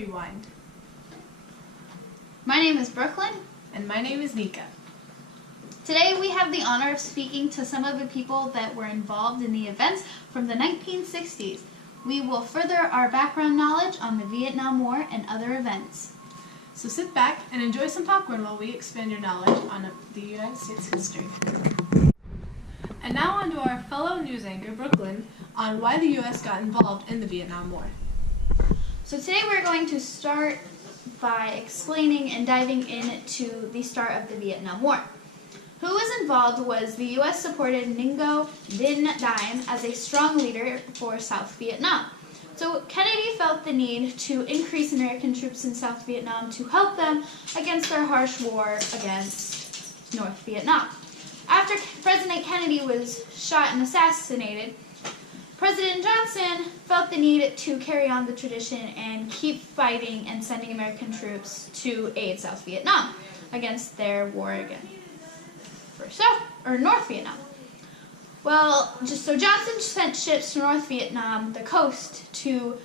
Rewind. My name is Brooklyn. And my name is Nika. Today we have the honor of speaking to some of the people that were involved in the events from the 1960s. We will further our background knowledge on the Vietnam War and other events. So sit back and enjoy some popcorn while we expand your knowledge on the United States history. And now on to our fellow news anchor, Brooklyn, on why the U.S. got involved in the Vietnam War. So today we're going to start by explaining and diving into the start of the Vietnam War. Who was involved was the U.S. supported Ngo Dinh Diem as a strong leader for South Vietnam. So Kennedy felt the need to increase American troops in South Vietnam to help them against their harsh war against North Vietnam. After President Kennedy was shot and assassinated, President Johnson felt the need to carry on the tradition and keep fighting and sending American troops to aid South Vietnam against their war again for North Vietnam. Well, so Johnson sent ships to North Vietnam, the coast, to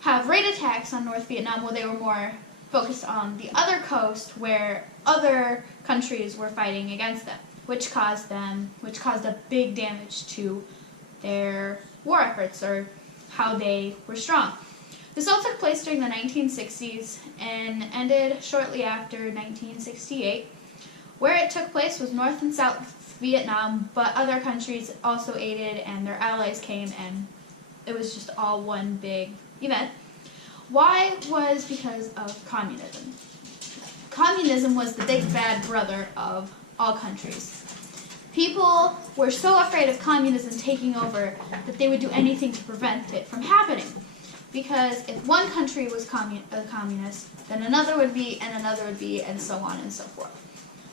have raid attacks on North Vietnam, while they were more focused on the other coast where other countries were fighting against them, which caused a big damage to their war efforts, or how they were strong. This all took place during the 1960s and ended shortly after 1968. Where it took place was North and South Vietnam, but other countries also aided and their allies came, and it was just all one big event. Why was because of communism. Communism was the big bad brother of all countries. People were so afraid of communism taking over that they would do anything to prevent it from happening. Because if one country was a communist, then another would be, and another would be, and so on and so forth.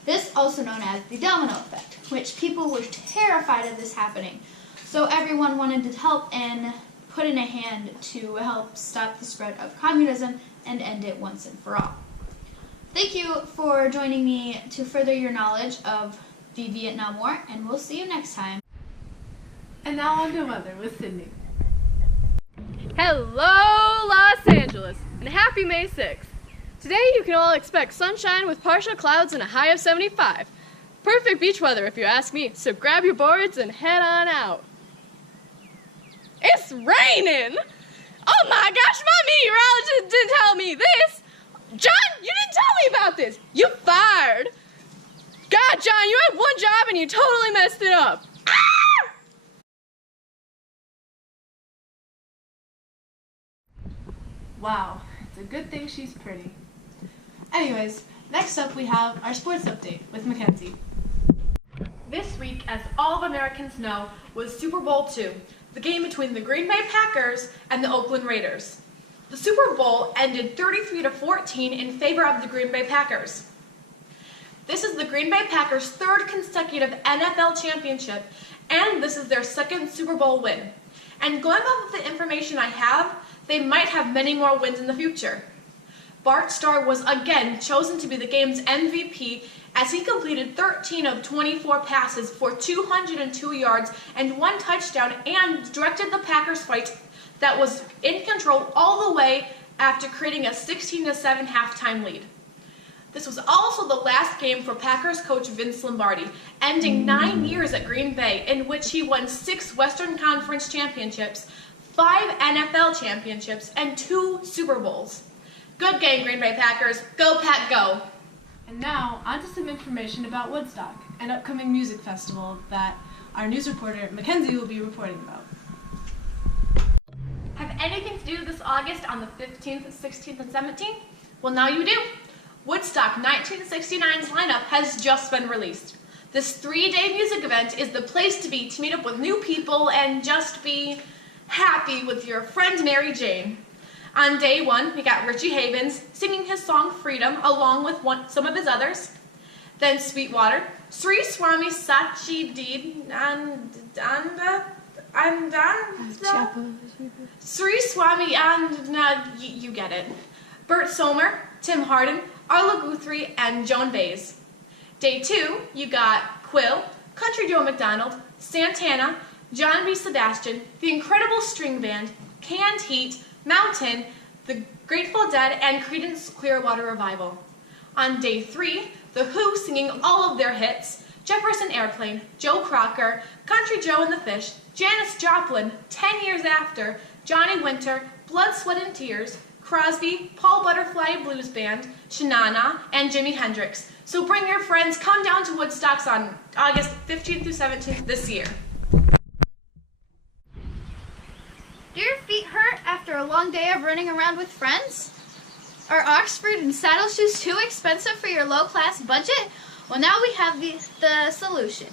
This also known as the domino effect, which people were terrified of this happening. So everyone wanted to help and put in a hand to help stop the spread of communism and end it once and for all. Thank you for joining me to further your knowledge of the Vietnam War, and we'll see you next time. And now on to weather with Sydney. Hello, Los Angeles, and happy May 6th. Today you can all expect sunshine with partial clouds and a high of 75. Perfect beach weather if you ask me, so grab your boards and head on out. It's raining! Oh my gosh, my meteorologist didn't tell me this! John, you didn't tell me about this! You fired! God, John, you had one job and you totally messed it up! Ah! Wow, it's a good thing she's pretty. Anyways, next up we have our sports update with Mackenzie. This week, as all of Americans know, was Super Bowl II, the game between the Green Bay Packers and the Oakland Raiders. The Super Bowl ended 33-14 in favor of the Green Bay Packers. This is the Green Bay Packers' third consecutive NFL championship, and this is their second Super Bowl win. And going off of the information I have, they might have many more wins in the future. Bart Starr was again chosen to be the game's MVP as he completed 13 of 24 passes for 202 yards and 1 touchdown, and directed the Packers fight that was in control all the way after creating a 16-7 halftime lead. This was also the last game for Packers coach Vince Lombardi, ending 9 years at Green Bay, in which he won 6 Western Conference championships, 5 NFL championships, and 2 Super Bowls. Good game, Green Bay Packers. Go, Pack, go! And now, on to some information about Woodstock, an upcoming music festival that our news reporter, Mackenzie, will be reporting about. Have anything to do this August on the 15th, 16th, and 17th? Well, now you do. Woodstock 1969's lineup has just been released. This 3-day music event is the place to be to meet up with new people and just be happy with your friend Mary Jane. On day 1, we got Richie Havens singing his song Freedom along with some of his others. Then Sweetwater, Sri Swami Sachi Deed Ananda Sri Swami and you get it. Bert Sommer, Tim Hardin, Arla Guthrie, and Joan Baez. Day 2, you got Quill, Country Joe McDonald, Santana, John B. Sebastian, The Incredible String Band, Canned Heat, Mountain, the Grateful Dead, and Creedence Clearwater Revival. On day 3, The Who singing all of their hits, Jefferson Airplane, Joe Crocker, Country Joe and the Fish, Janis Joplin, 10 Years After, Johnny Winter, Blood, Sweat and Tears, Crosby, Paul Butterfly Blues Band, Shanana, and Jimi Hendrix. So bring your friends, come down to Woodstock's on August 15th through 17th this year. Do your feet hurt after a long day of running around with friends? Are Oxford and saddle shoes too expensive for your low-class budget? Well, now we have the solution.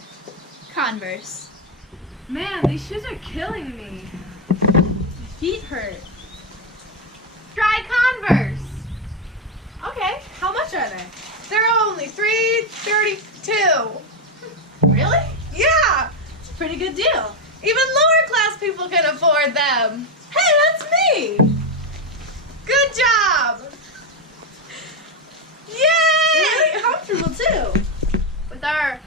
Converse. Man, these shoes are killing me. My feet hurt. Try Converse. Okay, how much are they? They're only $3.32. Really? Yeah, It's a pretty good deal. even lower class people can afford them. Hey, that's me! Good job. They're Yay! really comfortable too. With our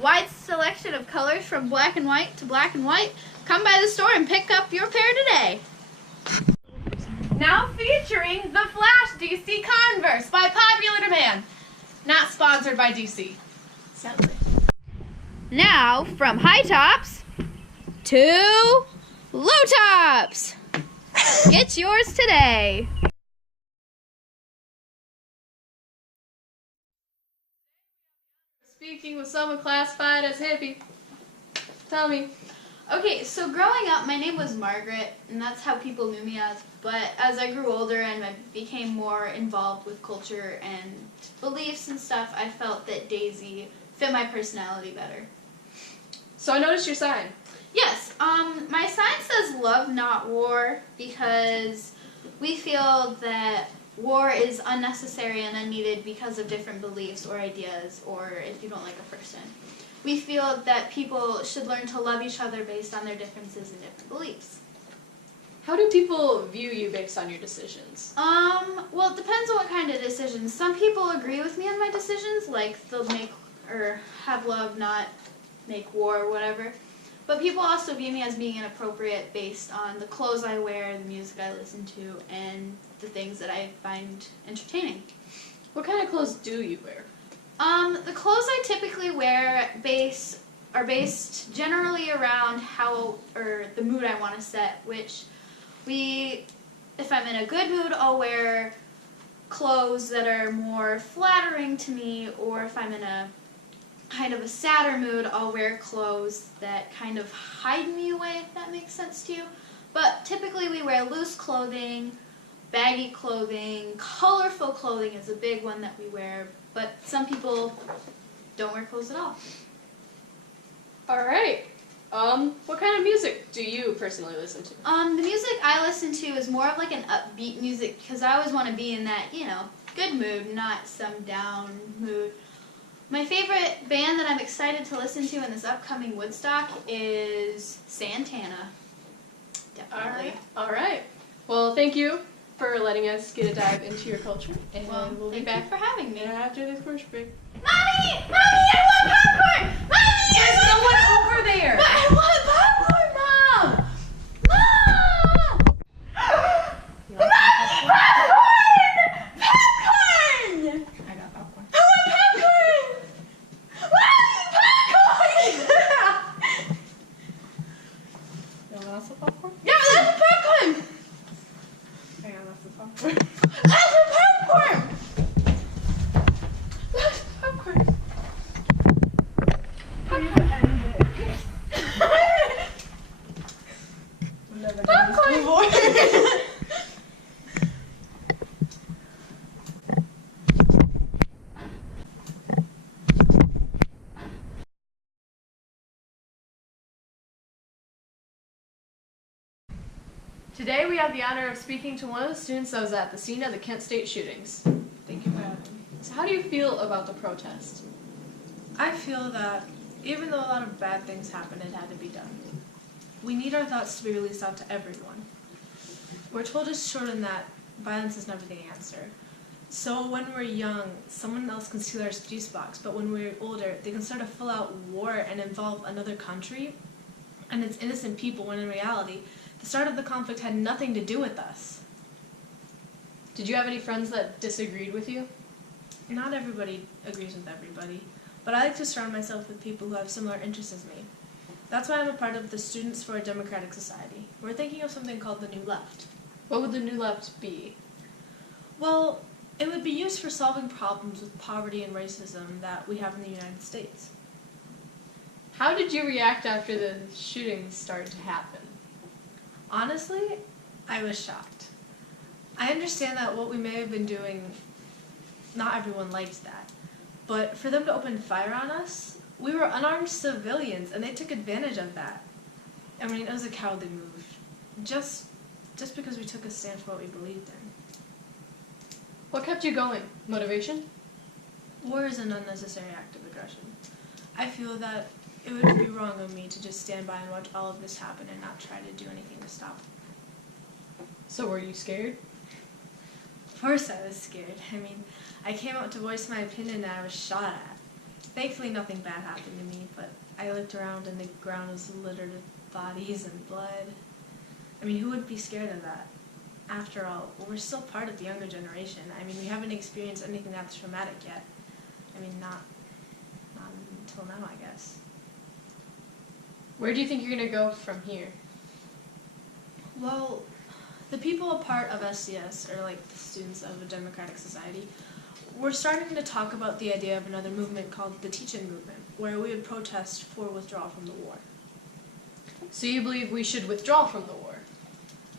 wide selection of colors from black and white to black and white, come by the store and pick up your pair today. Now featuring the Flash DC Converse by popular demand. Not sponsored by DC. Sadly. Now, from high tops to low tops. Get yours today. Speaking with someone classified as hippie. Tell me. Okay, so growing up, my name was Margaret, and that's how people knew me as. But as I grew older and I became more involved with culture and beliefs and stuff, I felt that Daisy fit my personality better. So I noticed your sign. Yes, my sign says love, not war, because we feel that war is unnecessary and unneeded because of different beliefs or ideas, or if you don't like a person. We feel that people should learn to love each other based on their differences and different beliefs. How do people view you based on your decisions? Well, it depends on what kind of decisions. Some people agree with me on my decisions, like they'll make or have love, not make war or whatever. But people also view me as being inappropriate based on the clothes I wear, the music I listen to, and the things that I find entertaining. What kind of clothes do you wear? The clothes I typically wear are based generally around the mood I want to set, which if I'm in a good mood, I'll wear clothes that are more flattering to me, or if I'm in a kind of a sadder mood, I'll wear clothes that kind of hide me away, if that makes sense to you. But typically we wear loose clothing, baggy clothing, colorful clothing is a big one that we wear, but some people don't wear clothes at all. All right. What kind of music do you personally listen to? The music I listen to is more of like an upbeat music because I always want to be in that, good mood, not some down mood. My favorite band that I'm excited to listen to in this upcoming Woodstock is Santana. Definitely. All right. Well, thank you for letting us get a dive into your culture, and Well, we'll be thank back you for having me. after this commercial break. Mommy! Mommy, I want popcorn! Mommy! There's no one over there. But I want popcorn, Mom! Mom! Mommy, popcorn! Popcorn! I got popcorn. I want popcorn! Mommy, popcorn! You want lots of popcorn? Yeah, that's popcorn! I got lots of popcorn. That's popcorn! Lots of popcorn. We've never done this before. Today we have the honor of speaking to one of the students that was at the scene of the Kent State shootings. Thank you for having me. So how do you feel about the protest? I feel that even though a lot of bad things happened, it had to be done. We need our thoughts to be released out to everyone. We're told as children that violence is never the answer. So when we're young, someone else can steal our juice box, but when we're older, they can start a full-out war and involve another country and its innocent people, when in reality, the start of the conflict had nothing to do with us. Did you have any friends that disagreed with you? Not everybody agrees with everybody, but I like to surround myself with people who have similar interests as me. That's why I'm a part of the Students for a Democratic Society. We're thinking of something called the New Left. What would the New Left be? Well, it would be used for solving problems with poverty and racism that we have in the United States. How did you react after the shootings started to happen? Honestly, I was shocked. I understand that what we may have been doing, not everyone liked that, but for them to open fire on us, we were unarmed civilians, and they took advantage of that. I mean, it was a cowardly move, just because we took a stand for what we believed in. What kept you going? Motivation? War is an unnecessary act of aggression. I feel that it would be wrong of me to just stand by and watch all of this happen and not try to do anything to stop it. So were you scared? Of course I was scared. I mean, I came out to voice my opinion and I was shot at. Thankfully nothing bad happened to me, but I looked around and the ground was littered with bodies and blood. I mean, who would be scared of that? After all, we're still part of the younger generation. I mean, we haven't experienced anything that's traumatic yet. I mean, not until now, I guess. Where do you think you're going to go from here? Well, the people a part of SCS, or like the Students of a Democratic Society, we're starting to talk about the idea of another movement called the Teach-In movement, where we would protest for withdrawal from the war. So you believe we should withdraw from the war?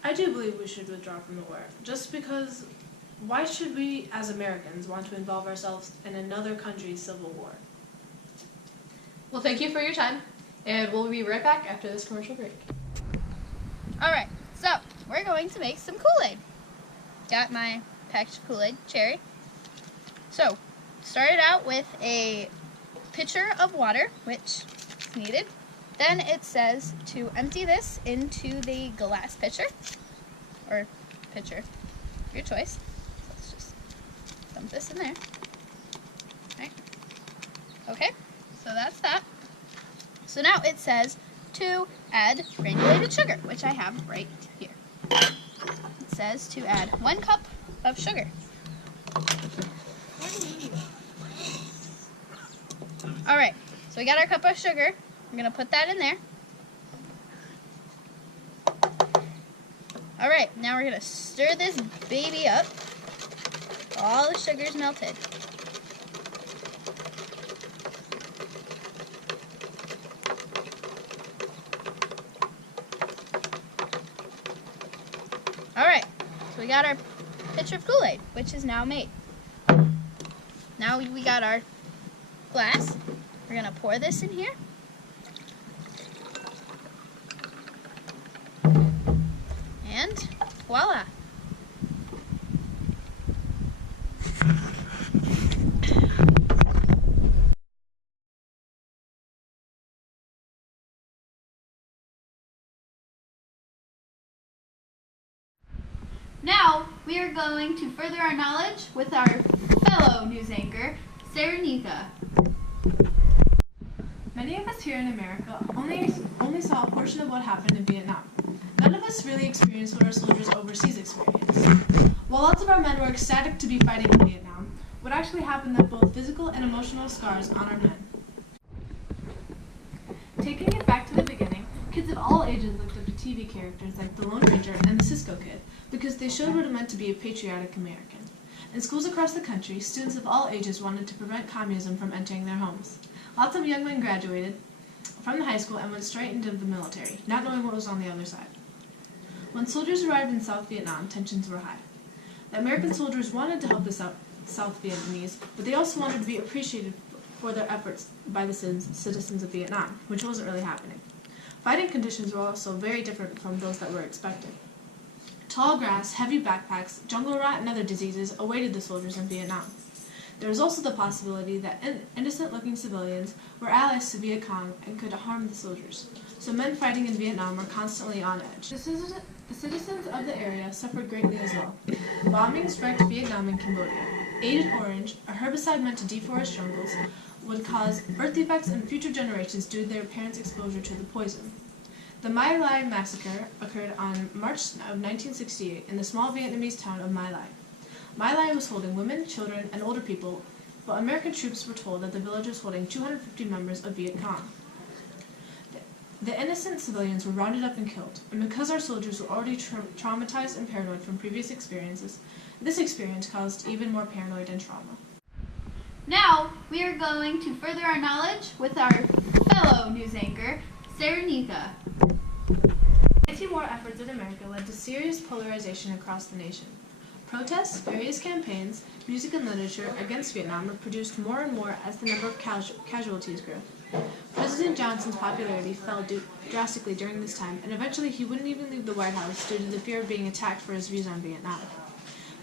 I do believe we should withdraw from the war, just because why should we, as Americans, want to involve ourselves in another country's civil war? Well, thank you for your time, and we'll be right back after this commercial break. Alright, so we're going to make some Kool-Aid. Got my packaged Kool-Aid, cherry. So, started out with a pitcher of water, which is needed. Then it says to empty this into the glass pitcher, or pitcher, your choice. So let's just dump this in there. Right. Okay, so that's that. So now it says to add granulated sugar, which I have right here. It says to add 1 cup of sugar. Alright, so we got our cup of sugar. I'm going to put that in there. Alright, now we're going to stir this baby up. All the sugar's melted. Alright, so we got our pitcher of Kool-Aid, which is now made. Now we got our glass. We're going to pour this in here. And voila. Now we are going to further our knowledge with our fellow news anchor, Sarah Nika. Many of us here in America only saw a portion of what happened in Vietnam. None of us really experienced what our soldiers overseas experienced. While lots of our men were ecstatic to be fighting in Vietnam, what actually happened left both physical and emotional scars on our men. Taking it back to the beginning, kids of all ages looked up to TV characters like the Lone Ranger and the Cisco Kid because they showed what it meant to be a patriotic American. In schools across the country, students of all ages wanted to prevent communism from entering their homes. Lots of young men graduated from the high school and went straight into the military, not knowing what was on the other side. When soldiers arrived in South Vietnam, tensions were high. The American soldiers wanted to help the South Vietnamese, but they also wanted to be appreciated for their efforts by the citizens of Vietnam, which wasn't really happening. Fighting conditions were also very different from those that were expected. Tall grass, heavy backpacks, jungle rat, and other diseases awaited the soldiers in Vietnam. There was also the possibility that innocent-looking civilians were allies to Viet Cong and could harm the soldiers. So men fighting in Vietnam were constantly on edge. The citizens of the area suffered greatly as well. Bombings wrecked Vietnam and Cambodia. Agent Orange, a herbicide meant to deforest jungles, would cause birth defects in future generations due to their parents' exposure to the poison. The Lai Massacre occurred on March of 1968 in the small Vietnamese town of My Lai. My Lai was holding women, children, and older people, but American troops were told that the village was holding 250 members of Viet Cong. The innocent civilians were rounded up and killed, and because our soldiers were already traumatized and paranoid from previous experiences, this experience caused even more paranoia and trauma. Now, we are going to further our knowledge with our fellow news anchor, Sarah Nika. Anti-war efforts in America led to serious polarization across the nation. Protests, various campaigns, music and literature against Vietnam were produced more and more as the number of casualties grew. President Johnson's popularity fell drastically during this time, and eventually he wouldn't even leave the White House due to the fear of being attacked for his views on Vietnam.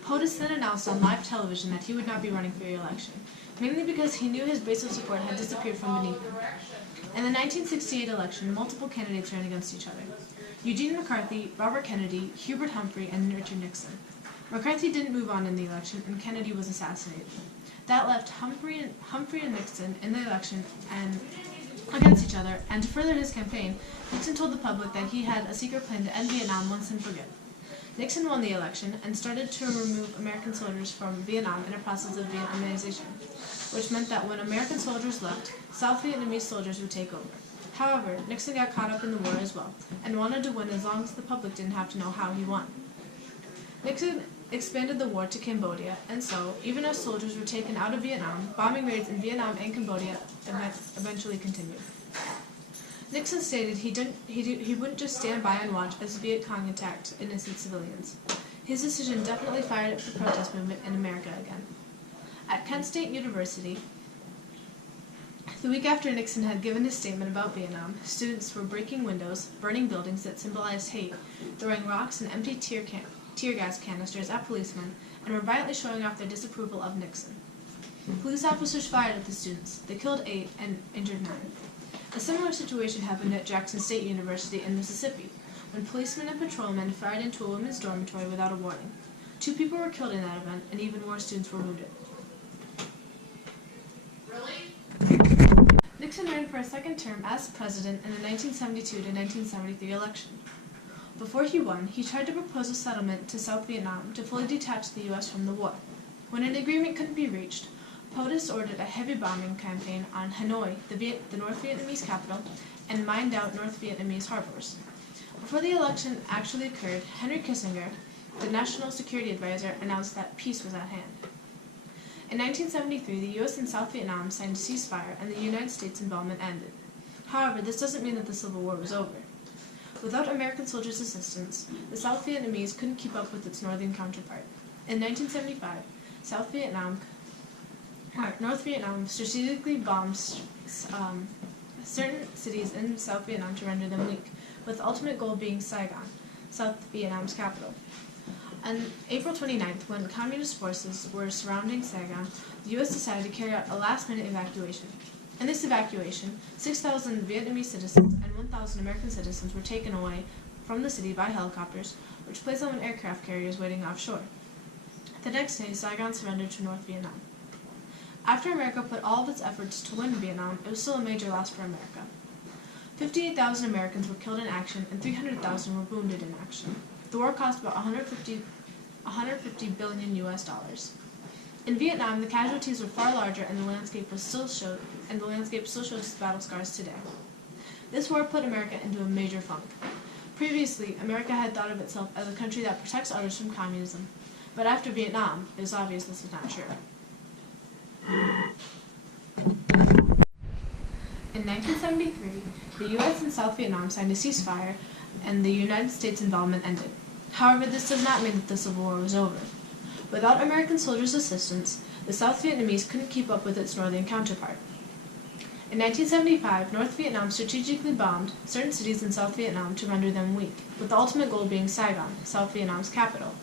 POTUS then announced on live television that he would not be running for re-election, mainly because he knew his base of support had disappeared from beneath him. In the 1968 election, multiple candidates ran against each other: Eugene McCarthy, Robert Kennedy, Hubert Humphrey, and Richard Nixon. McCarthy didn't move on in the election, and Kennedy was assassinated. That left Humphrey and Nixon in the election and against each other, and to further his campaign, Nixon told the public that he had a secret plan to end Vietnam once and for good. Nixon won the election and started to remove American soldiers from Vietnam in a process of Vietnamization, which meant that when American soldiers left, South Vietnamese soldiers would take over. However, Nixon got caught up in the war as well, and wanted to win as long as the public didn't have to know how he won. Nixon expanded the war to Cambodia, and so, even as soldiers were taken out of Vietnam, bombing raids in Vietnam and Cambodia eventually continued. Nixon stated he wouldn't just stand by and watch as Viet Cong attacked innocent civilians. His decision definitely fired up the protest movement in America again. At Kent State University, the week after Nixon had given his statement about Vietnam, students were breaking windows, burning buildings that symbolized hate, throwing rocks and empty tear gas canisters at policemen, and were violently showing off their disapproval of Nixon. Police officers fired at the students. They killed 8 and injured 9. A similar situation happened at Jackson State University in Mississippi, when policemen and patrolmen fired into a women's dormitory without a warning. 2 people were killed in that event, and even more students were wounded. Nixon ran for a second term as president in the 1972 to 1973 election. Before he won, he tried to propose a settlement to South Vietnam to fully detach the U.S. from the war. When an agreement couldn't be reached, POTUS ordered a heavy bombing campaign on Hanoi, the North Vietnamese capital, and mined out North Vietnamese harbors. Before the election actually occurred, Henry Kissinger, the National Security Advisor, announced that peace was at hand. In 1973, the U.S. and South Vietnam signed a ceasefire, and the United States' involvement ended. However, this doesn't mean that the Civil War was over. Without American soldiers' assistance, the South Vietnamese couldn't keep up with its northern counterpart. In 1975, North Vietnam strategically bombed certain cities in South Vietnam to render them weak, with the ultimate goal being Saigon, South Vietnam's capital. On April 29th, when communist forces were surrounding Saigon, the U.S. decided to carry out a last-minute evacuation. In this evacuation, 6,000 Vietnamese citizens and 1,000 American citizens were taken away from the city by helicopters, which placed them on aircraft carriers waiting offshore. The next day, Saigon surrendered to North Vietnam. After America put all of its efforts to win Vietnam, it was still a major loss for America. 58,000 Americans were killed in action and 300,000 were wounded in action. The war cost about $150 billion US. In Vietnam, the casualties were far larger, and the landscape still shows battle scars today. This war put America into a major funk. Previously, America had thought of itself as a country that protects others from communism, but after Vietnam, it was obvious this was not true. In 1973, the U.S. and South Vietnam signed a ceasefire, and the United States' involvement ended. However, this does not mean that the Civil War was over. Without American soldiers' assistance, the South Vietnamese couldn't keep up with its northern counterpart. In 1975, North Vietnam strategically bombed certain cities in South Vietnam to render them weak, with the ultimate goal being Saigon, South Vietnam's capital.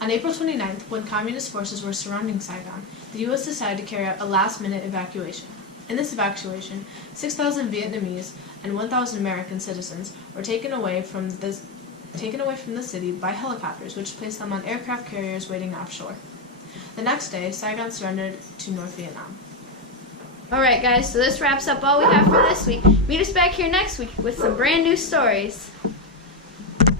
On April 29th, when communist forces were surrounding Saigon, the U.S. decided to carry out a last-minute evacuation. In this evacuation, 6,000 Vietnamese and 1,000 American citizens were taken away from the city by helicopters, which placed them on aircraft carriers waiting offshore. The next day, Saigon surrendered to North Vietnam. Alright guys, so this wraps up all we have for this week. Meet us back here next week with some brand new stories.